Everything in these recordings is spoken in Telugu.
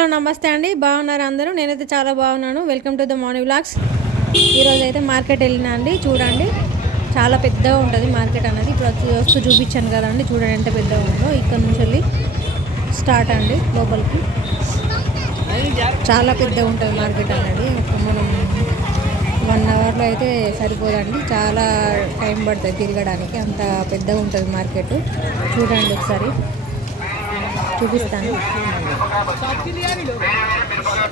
హలో నమస్తే అండి, బాగున్నారు అందరూ? నేనైతే చాలా బాగున్నాను. Welcome to the morning vlogs. ఈరోజు అయితే మార్కెట్ వెళ్ళినా అండి. చూడండి, చాలా పెద్దగా ఉంటుంది మార్కెట్ అనేది. ఇప్పుడు వస్తూ చూపించాను కదండి, చూడండి ఎంత పెద్దగా ఉందో. ఇక్కడ నుంచి వెళ్ళి స్టార్ట్ అండి లోపలికి. చాలా పెద్దగా ఉంటుంది మార్కెట్ అనేది. మనం 1 అవర్లో అయితే సరిపోదండి, చాలా టైం పడుతుంది తిరగడానికి, అంత పెద్దగా ఉంటుంది మార్కెట్. చూడండి ఒకసారి చూపిస్తాను.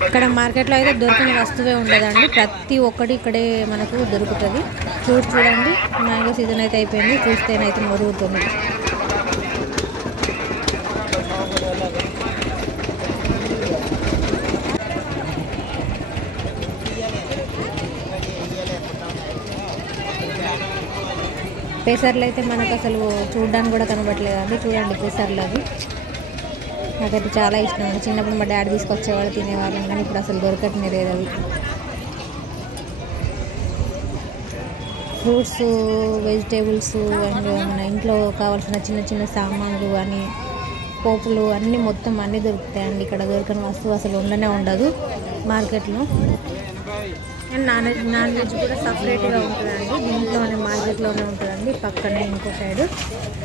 ఇక్కడ మార్కెట్లో అయితే దొరికిన వస్తువే ఉండదండి, ప్రతి ఒక్కటి ఇక్కడే మనకు దొరుకుతుంది. ఫ్రూట్స్ చూడండి, మ్యాంగో సీజన్ అయితే అయిపోయింది, చూస్తేనైతే మరుగుతుంది. పెసర్లు అయితే మనకు అసలు చూడడానికి కూడా కనబడలేదు అండి. చూడండి పెసర్లు అవి నాకైతే చాలా ఇష్టం అండి. చిన్నప్పుడు మా డాడీ తీసుకొచ్చేవాళ్ళు, తినేవాళ్ళం, కానీ ఇప్పుడు అసలు దొరకట్లేదు లేదు అవి. ఫ్రూట్స్, వెజిటేబుల్స్ అండ్ మన ఇంట్లో కావాల్సిన చిన్న చిన్న సామాన్లు అని, పోపులు అన్నీ మొత్తం అన్నీ దొరుకుతాయండి. ఇక్కడ దొరకని వస్తువు అసలు ఉండనే ఉండదు మార్కెట్లో. అండ్ నాన్ వెజ్ కూడా సపరేట్గా ఉంటుందండి, దీంట్లోనే మార్కెట్లోనే ఉంటుందండి. పక్కనే ఇంకో సైడ్,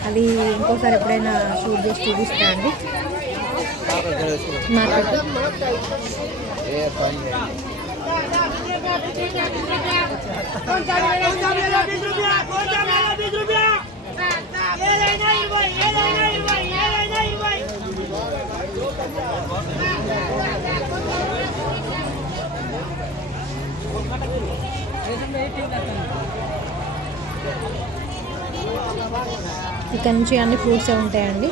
అది ఇంకోసారి ఎప్పుడైనా షూట్ చేసి చూపిస్తాయండి మార్కెట్. ఇక్కడ నుంచి అన్ని ఫ్రూట్సే ఉంటాయండి.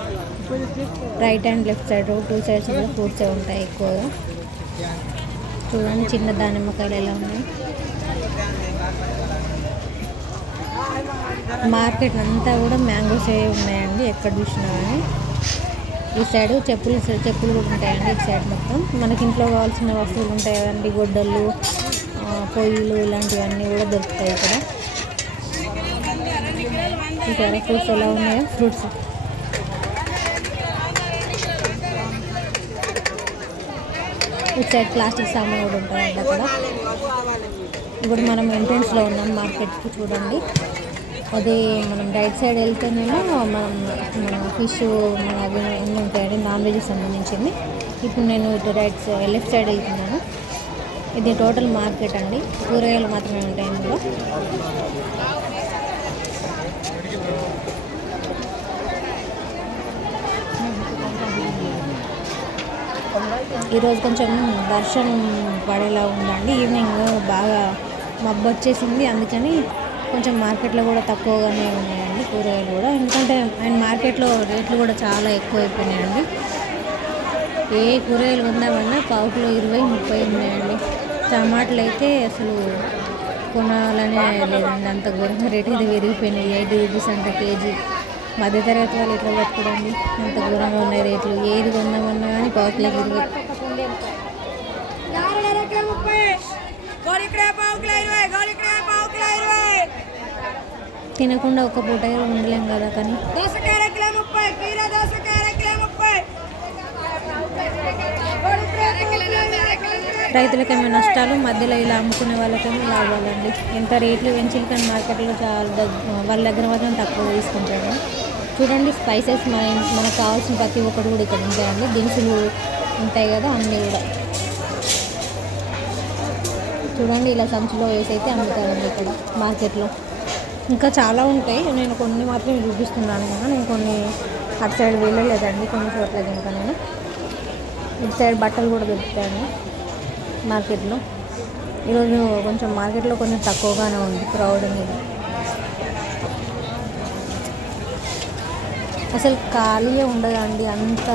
Right and left side 2 sides కూడా ఫ్రూట్సే ఉంటాయి ఎక్కువగా. చూడండి చిన్న దానిమ్మకాయలు ఎలా ఉన్నాయి. మార్కెట్ అంతా కూడా మ్యాంగోసే ఉన్నాయండి ఎక్కడ చూసినా కానీ. ఈ సైడ్ చెప్పులు కూడా ఉంటాయండి. ఇటు సైడ్ మొత్తం మనకి ఇంట్లో కావాల్సిన వస్తువులు ఉంటాయి కదండి, గొడ్డళ్ళు, పొయ్యిలు, ఇలాంటివన్నీ కూడా దొరుకుతాయి ఇక్కడ. ఇక్కడ ఫ్రూట్స్ ఎలా ఉన్నాయో, ఫ్రూట్స్ ఇటు సైడ్ ప్లాస్టిక్ సామాన్ కూడా ఉంటాయండి అక్కడ. ఇప్పుడు మనం ఎంట్రన్స్లో ఉన్నాం మార్కెట్కి. చూడండి, అదే మనం రైట్ సైడ్ వెళ్తేనేమో మన ఫిష్, మన అవి ఎన్ని ఉంటాయండి నాన్ వెజ్ సంబంధించింది. ఇప్పుడు నేను ఇటు లెఫ్ట్ సైడ్ వెళ్తున్నాను. ఇది టోటల్ మార్కెట్ అండి, కూరగాయలు మాత్రమే ఉంటాయి ఇందులో. ఈరోజు కొంచెం వర్షం పడేలా ఉందండి. ఈవినింగ్ బాగా మబ్బు వచ్చేసింది, అందుకని కొంచెం మార్కెట్లో కూడా తక్కువగానే ఉన్నాయండి కూరగాయలు కూడా. ఎందుకంటే అండ్ మార్కెట్లో రేట్లు కూడా చాలా ఎక్కువ అయిపోయినాయండి. ఏ కూరగాయలు కొందామన్నా పావుకిలో 20-30 ఉన్నాయండి. టమాటాలు అయితే అసలు కొనాలనే లేదండి, అంత ఘోరంగా రేట్ అయితే పెరిగిపోయినాయి. 80 రూపీస్ అంట కేజీ. మధ్యతరగతి వాళ్ళు ఎట్లా పట్టుకోండి, అంత ఘోరంగా ఉన్నాయి రేట్లు. ఏది కొందామన్నా కానీ పావుకిలోకి 20. తినకుండా ఒక పూట ఉండలేం కదా, కానీ రైతులకేమో నష్టాలు, మధ్యలో ఇలా అమ్ముకునే వాళ్ళకేమో లాభాలండి. ఎంత రేట్లు పెంచిలు కానీ మార్కెట్లో చాలా వాళ్ళ దగ్గర మాత్రం తక్కువ తీసుకుంటారు. చూడండి స్పైసెస్, మనకు కావాల్సిన ప్రతి ఒక్కటి కూడా ఇక్కడ ఉంటాయండి. దినుసులు ఉంటాయి కదా, అన్నీ కూడా చూడండి ఇలా సంచిలో వేసి అయితే అమ్ముతారండి ఇక్కడ మార్కెట్లో. ఇంకా చాలా ఉంటాయి, నేను కొన్ని మాత్రమే చూపిస్తున్నాను కదా. నేను కొన్ని అటు సైడ్ వెళ్ళలేదండి, కొన్ని చోట్లకి. ఇంకా నేను ఇటు సైడ్ బట్టలు కూడా దొరుకుతాయండి మార్కెట్లో. ఈరోజు కొంచెం మార్కెట్లో కొంచెం తక్కువగానే ఉంది క్రౌడ్ అనేది. అసలు ఖాళీయే ఉండదండి, అంత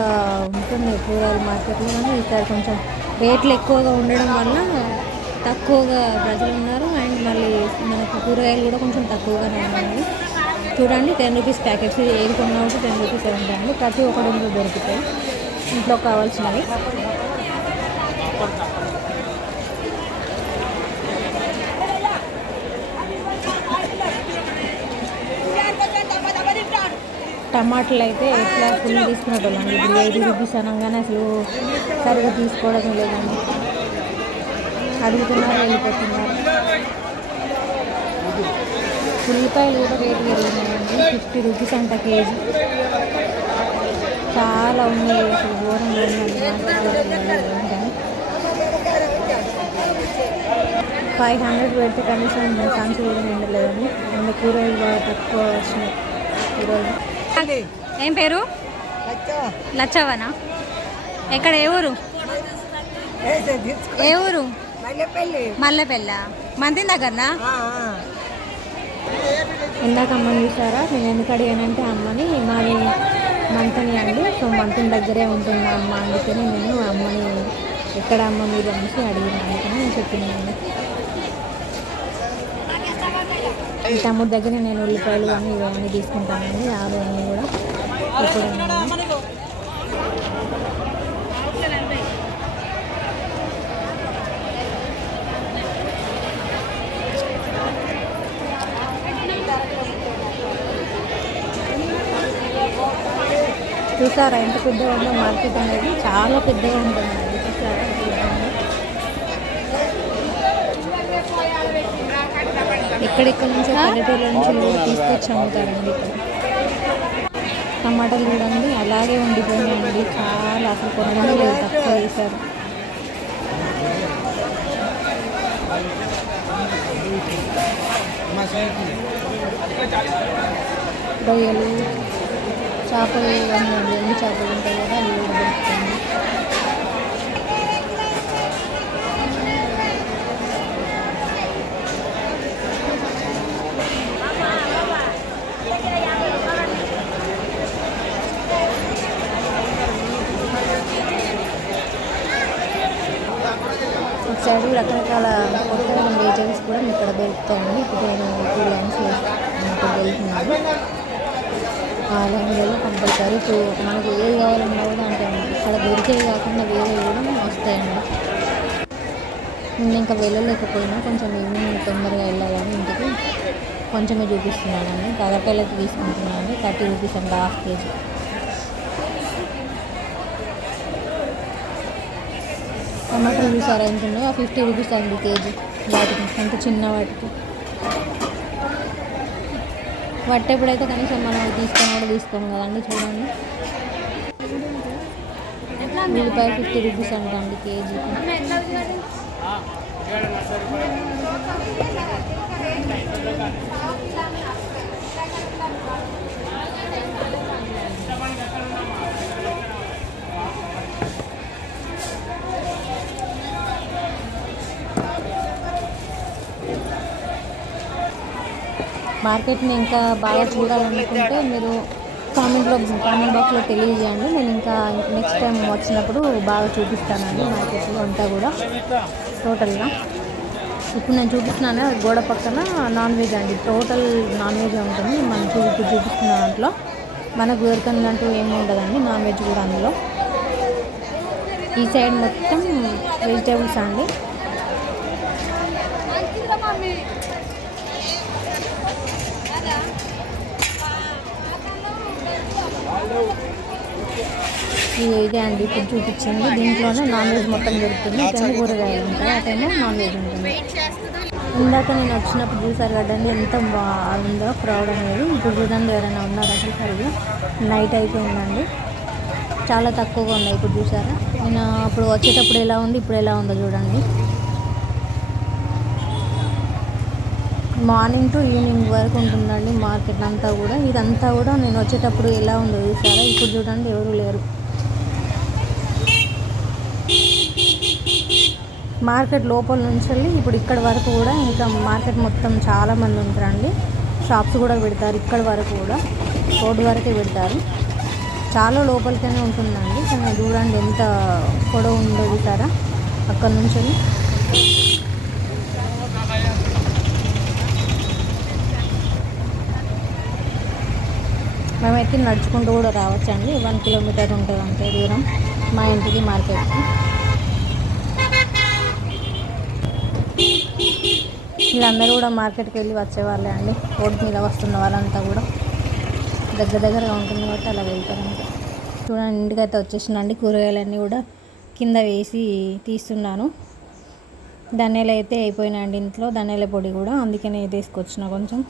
ఉంటుంది కూరగాయల మార్కెట్లో. కానీ ఇక్కడ కొంచెం రేట్లు ఎక్కువగా ఉండడం వల్ల తక్కువగా ప్రజలు ఉన్నారు. అండ్ మళ్ళీ మనకు కూరగాయలు కూడా కొంచెం తక్కువగానే ఉన్నాయి. చూడండి 10 రూపీస్ ప్యాకెట్స్, ఏది కొన్నా కూడా 10 రూపీస్ ఉంటాయండి. ప్రతి ఒక్కటి ఇంట్లో దొరుకుతాయి ఇంట్లో కావాల్సినవి. టమాటాలు అయితే ఎట్లా ఫుల్ తీసుకునేటోళ్ళండి. ఇప్పుడు 80 రూపీస్ అనగానే అసలు సరిగా తీసుకోవడం లేదండి. అడుగుతున్నారు, వెళ్ళిపోతున్నారు. ఉల్లిపాయలు కూడా రేటు పెరిగినాయండి. 50 రూపీస్ అంట కేజీ. చాలా ఉన్నాయి, అసలు ఘోరంగా ఉందండి. 500 పెడితే కనీసం సంచి కూడా నిండలేదండి. అండ్ కూరగాయలు బాగా తక్కువ వచ్చినాయి ఈరోజు. ఏం పేరు? లచ్చవనా? ఎక్కడ? ఏ ఊరు? ఏ ఊరు? మల్లెపల్లి. మంతిన దగ్గరనా? ఇందాక అమ్మని చూసారా? నేను ఎందుకు అడిగానంటే అమ్మని మాది మంతని అండి. సో మంతని దగ్గరే ఉంటుంది అమ్మ, అందుకని నేను అమ్మని ఎక్కడ అమ్మ మీరు అనేసి అడిగిన, అందుకని నేను చెప్పినానండి. ఈ తమ్ముడు దగ్గర నేను ఉల్లిపాయలు కానీ ఇవన్నీ తీసుకుంటానండి. ఆలు అన్నీ కూడా ఇప్పుడు చూసారా ఎంత పెద్దగా ఉందో మార్కెట్ అనేది? చాలా పెద్దగా ఉంటుందండి. చూసారా? ఎక్కడెక్కడ నుంచో పల్లెటూరుల నుంచి కూడా తీసుకొచ్చి అమ్ముతారండి ఇక్కడ. టమాటాలు చూడండి అలాగే ఉండిపోయినాయండి. చాలా అసలు కొనడం లేదు, తక్కువ వేశారు. రొయ్యలు, చేపలు ఇవన్నీ ఎన్ని చేపలు ఉంటాయి కదా, అవి కూడా దొరుకుతుంది. ఇటు సైడ్ రకరకాల కొత్త వెజిటేబుల్స్ కూడా ఇక్కడ దొరుకుతాయండి. ఇప్పుడు నేను 2 లైన్స్ వెళ్తున్నాను. ఆ లైన్లలో కంపల్సరీ మనకు ఏది కావాలన్నా కూడా అంటే ఇక్కడ దొరికేవి కాకుండా వేరే కూడా వస్తాయండి. నేను ఇంకా వెళ్ళలేకపోయినా కొంచెం ఈవినింగ్ తొందరగా వెళ్ళాలని ఇంటికి కొంచెమే చూపిస్తున్నానండి. కాకరకాయలు అయితే తీసుకుంటున్నాను. 30 రూపీస్ అంటే ½ కేజీ. టమాటాలు చూసారా ఎంత ఉన్నాయో? 50 రూపీస్ అండి కేజీ. వాటికి అంత చిన్న వాటికి ఎప్పుడైతే కనీసం మనం తీసుకొని కూడా తీసుకోము కదండి. చూడండి, ఉల్లిపాయ 50 రూపీస్ అంటండి కేజీ. మార్కెట్ని ఇంకా బాగా చూడాలనుకుంటే మీరు కామెంట్ బాక్స్లో తెలియజేయండి. నేను ఇంకా నెక్స్ట్ టైం వచ్చినప్పుడు బాగా చూపిస్తానండి మార్కెట్లో అంతా కూడా టోటల్గా. ఇప్పుడు నేను చూపిస్తున్నాను గోడ పక్కన నాన్ వెజ్ అండి, టోటల్ నాన్ వెజ్ ఉంటుంది. మనం ఇప్పుడు చూపిస్తున్న దాంట్లో మనకు దొరకనంటూ ఏమి ఉండదండి, నాన్ వెజ్ కూడా అందులో. ఈ సైడ్ మొత్తం వెజిటేబుల్స్ అండి. ఇదే అండి ఇప్పుడు చూపించింది. దీంట్లోనే నాన్ వెజ్ మొత్తం దొరుకుతుంది. ఇటేమో కూరగాయలు ఉంటాయి, అటేమో నాన్ వెజ్ ఉంటుంది. ఇందాక నేను వచ్చినప్పుడు చూసారు కదండి ఎంత బాగుందో క్రౌడ్ అనేది. ఇప్పుడు చూడండి ఎవరైనా ఉన్నారు అసలు సరిగ్గా. నైట్ అయిపోయిందండి, చాలా తక్కువగా ఉన్నాయి. ఇప్పుడు చూసారా, నేను అప్పుడు వచ్చేటప్పుడు ఎలా ఉంది ఇప్పుడు ఎలా ఉందో చూడండి. మార్నింగ్ టు ఈవినింగ్ వరకు ఉంటుందండి మార్కెట్ అంతా కూడా. ఇదంతా కూడా నేను వచ్చేటప్పుడు ఎలా ఉందో చూసారా, ఇప్పుడు చూడండి ఎవరు లేరు. మార్కెట్ లోపల నుంచి వెళ్ళి ఇప్పుడు ఇక్కడ వరకు కూడా ఇంకా మార్కెట్ మొత్తం చాలామంది ఉంటారండి. షాప్స్ కూడా పెడతారు ఇక్కడ వరకు కూడా, రోడ్డు వరకే పెడతారు. చాలా లోపలికనే ఉంటుందండి. కానీ చూడండి ఎంత పొడవు ఉందో చూసారా అక్కడ నుంచి. మేమైతే నడుచుకుంటూ కూడా రావచ్చండి. 1 కిలోమీటర్ ఉంటుంది అంతే దూరం మా ఇంటికి మార్కెట్కి. వీళ్ళందరూ కూడా మార్కెట్కి వెళ్ళి వచ్చేవాళ్ళే అండి, రోడ్డు మీద వస్తున్న వాళ్ళంతా కూడా. దగ్గరగా ఉంటుంది కాబట్టి అలా వెళ్తారంట. చూడండి ఇంటికైతే వచ్చేసినండి. కూరగాయలన్నీ కూడా కింద వేసి తీస్తున్నాను. ధనియాలు అయితే అయిపోయినాయండి ఇంట్లో, ధనియాల పొడి కూడా, అందుకనే తీసుకొచ్చిన. కొంచెం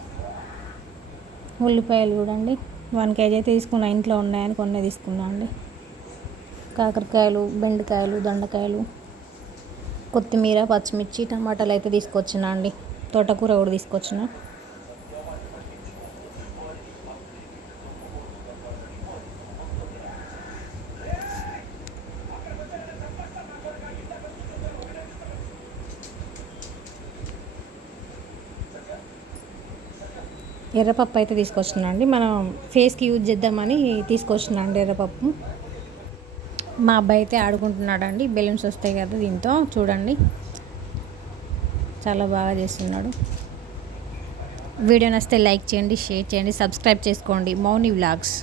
ఉల్లిపాయలు చూడండి 1 kg అయితే తీసుకున్నా, ఇంట్లో ఉన్నాయని కొన్ని తీసుకున్నా అండి. కాకరకాయలు, బెండకాయలు, దొండకాయలు, కొత్తిమీర, పచ్చిమిర్చి, టమాటాలు అయితే తీసుకొచ్చిన అండి. తోటకూర కూడా తీసుకొచ్చిన. ఎర్రపప్పు అయితే తీసుకొచ్చిన అండి. మనం ఫేస్కి యూజ్ చేద్దామని తీసుకొచ్చిన అండి ఎర్రపప్పు. మా అబ్బాయి అయితే ఆడుకుంటున్నాడు అండి. బెలూన్స్ వస్తాయి కదా దీంతో, చూడండి చాలా బాగా చేస్తున్నాడు. వీడియో నచ్చితే లైక్ చేయండి, షేర్ చేయండి, సబ్స్క్రైబ్ చేసుకోండి. మౌని వ్లాగ్స్.